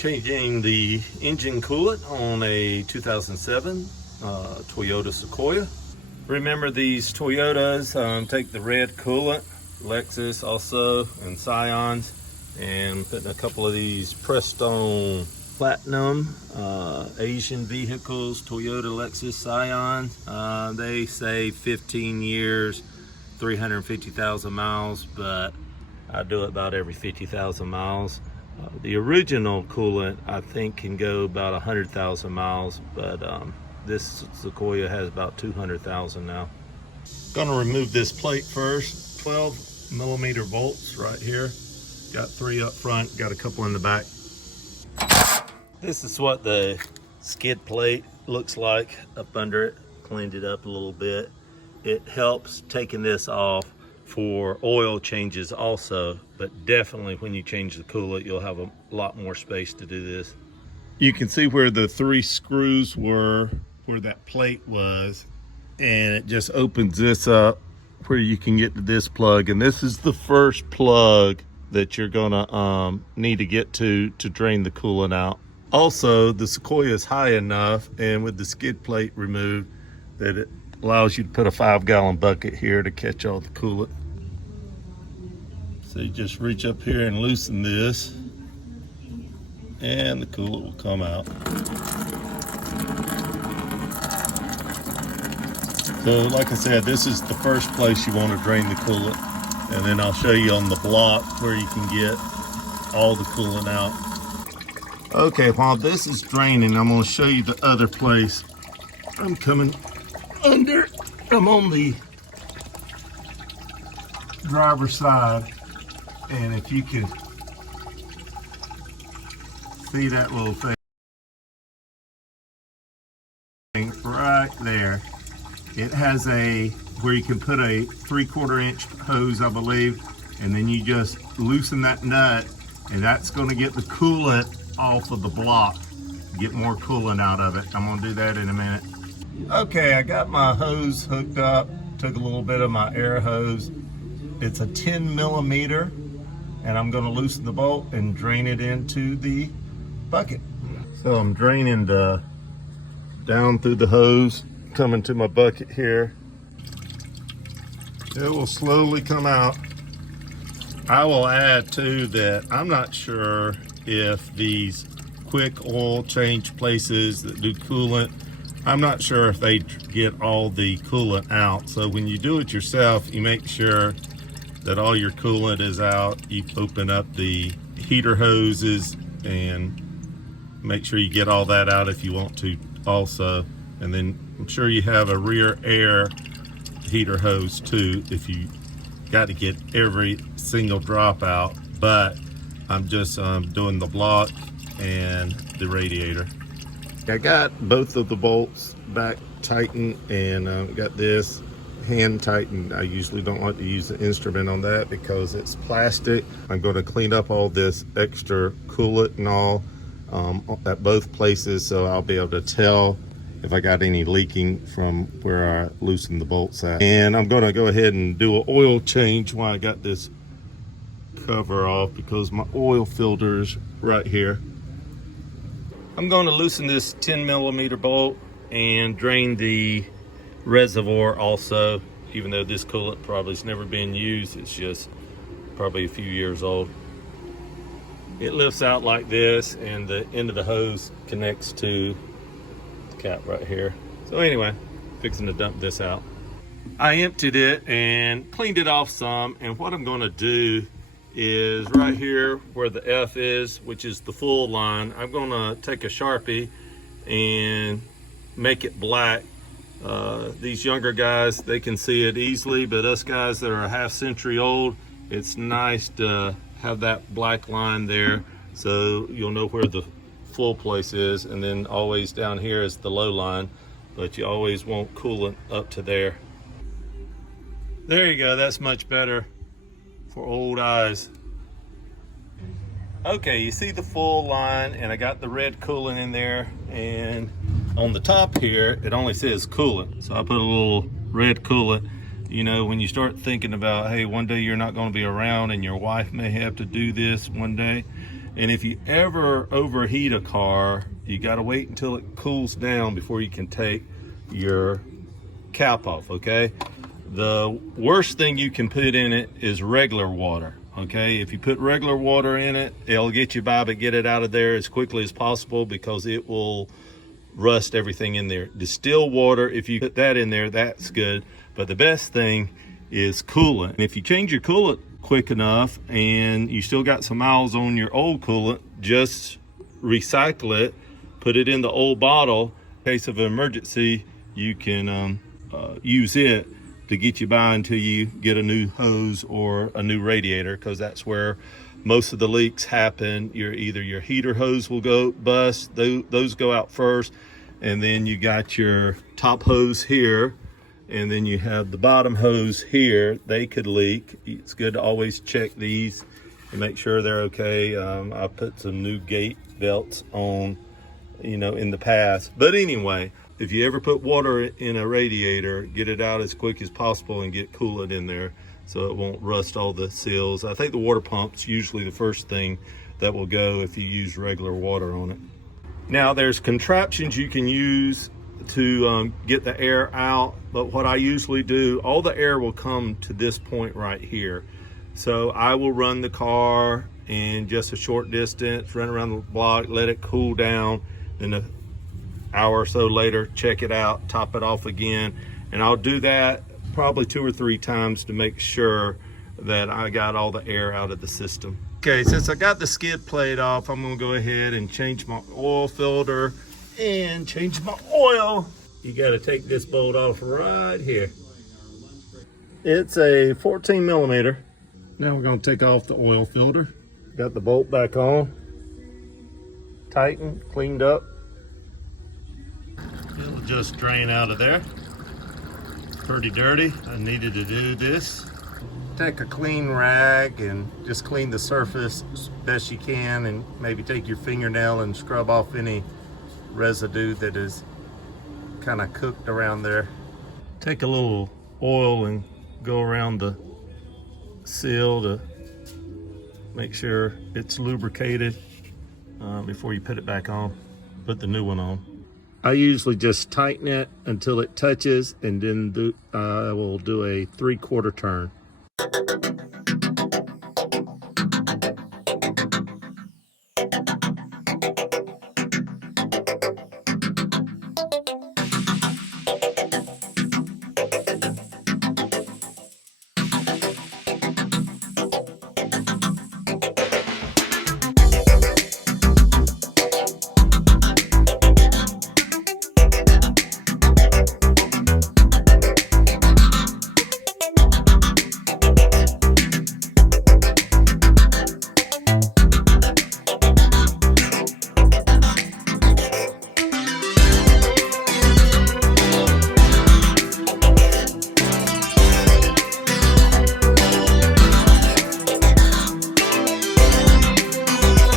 Changing the engine coolant on a 2007 Toyota Sequoia. Remember these Toyotas take the red coolant, Lexus also, and Scions, and putting a couple of these Prestone Platinum Asian vehicles, Toyota, Lexus, Scions. They say 15 years, 350,000 miles, but I do it about every 50,000 miles. The original coolant, I think, can go about 100,000 miles, but this Sequoia has about 200,000 now. Gonna remove this plate first. 12 millimeter bolts right here. Got 3 up front, got a couple in the back. This is what the skid plate looks like up under it. Cleaned it up a little bit. It helps taking this off for oil changes also, but definitely when you change the coolant, you'll have a lot more space to do this. You can see where the 3 screws were, where that plate was, and it just opens this up where you can get to this plug. And this is the first plug that you're gonna need to get to drain the coolant out. Also, the Sequoia is high enough, and with the skid plate removed, that it allows you to put a 5-gallon bucket here to catch all the coolant. So you just reach up here and loosen this, and the coolant will come out. So like I said, this is the first place you want to drain the coolant, and then I'll show you on the block where you can get all the coolant out. Okay, while this is draining, I'm going to show you the other place. I'm coming under. I'm on the driver's side, and if you can see that little thing right there, it has where you can put a 3/4 inch hose, I believe, and then you just loosen that nut, and that's going to get the coolant off of the block, get more coolant out of it. I'm going to do that in a minute. Okay, I got my hose hooked up, took a little bit of my air hose. It's a 10 millimeter, and I'm going to loosen the bolt and drain it into the bucket. So I'm draining down through the hose, coming to my bucket here. It will slowly come out. I will add too that I'm not sure if these quick oil change places that do coolant, I'm not sure if they get all the coolant out. So when you do it yourself, you make sure that all your coolant is out. You open up the heater hoses and make sure you get all that out if you want to also. And then I'm sure you have a rear air heater hose too if you got to get every single drop out. But I'm just doing the block and the radiator. I got both of the bolts back tightened, and got this hand tightened. I usually don't like to use the instrument on that because it's plastic. I'm going to clean up all this extra coolant and all at both places, so I'll be able to tell if I got any leaking from where I loosened the bolts at. And I'm going to go ahead and do an oil change while I got this cover off, because my oil filter is right here. I'm going to loosen this 10 millimeter bolt and drain the reservoir also, even though this coolant probably has never been used. It's just probably a few years old. It lifts out like this, and the end of the hose connects to the cap right here. So anyway, fixing to dump this out. I emptied it and cleaned it off some, and what I'm going to do is right here where the F is, which is the full line, I'm going to take a Sharpie and make it black. These younger guys, they can see it easily, but us guys that are a half century old, it's nice to have that black line there so you'll know where the full place is. And then always down here is the low line, but you always want coolant up to there. There you go, that's much better for old eyes. Okay, you see the full line, and I got the red coolant in there, and on the top here it only says coolant, so I put a little red coolant. You know, when you start thinking about, hey, one day you're not going to be around and your wife may have to do this one day, And if you ever overheat a car, you got to wait until it cools down before you can take your cap off, okay? The worst thing you can put in it is regular water, okay? If you put regular water in it, it'll get you by, but get it out of there as quickly as possible because it will rust everything in there. Distilled water, if you put that in there, that's good. But the best thing is coolant. And if you change your coolant quick enough and you still got some miles on your old coolant, just recycle it, put it in the old bottle. In case of an emergency, you can use it to get you by until you get a new hose or a new radiator, because that's where most of the leaks happen. Either your heater hose will go bust, those go out first, and then you got your top hose here, and then you have the bottom hose here. They could leak. It's good to always check these and make sure they're okay. I put some new gate belts on, in the past. But anyway, if you ever put water in a radiator, get it out as quick as possible and get coolant in there so it won't rust all the seals. I think the water pump's usually the first thing that will go if you use regular water on it. Now there's contraptions you can use to get the air out, but what I usually do, all the air will come to this point right here. So I will run the car in just a short distance, run around the block, let it cool down, then an hour or so later, check it out, top it off again. And I'll do that probably 2 or 3 times to make sure that I got all the air out of the system. Okay, since I got the skid plate off, I'm gonna go ahead and change my oil filter and change my oil. You gotta take this bolt off right here. It's a 14 millimeter. Now we're gonna take off the oil filter. Got the bolt back on, tightened, cleaned up. It'll just drain out of there. Pretty dirty. I needed to do this. Take a clean rag and just clean the surface as best you can, and maybe take your fingernail and scrub off any residue that is kind of cooked around there. Take a little oil and go around the seal to make sure it's lubricated before you put it back on. Put the new one on. I usually just tighten it until it touches, and then I will do a 3/4 turn.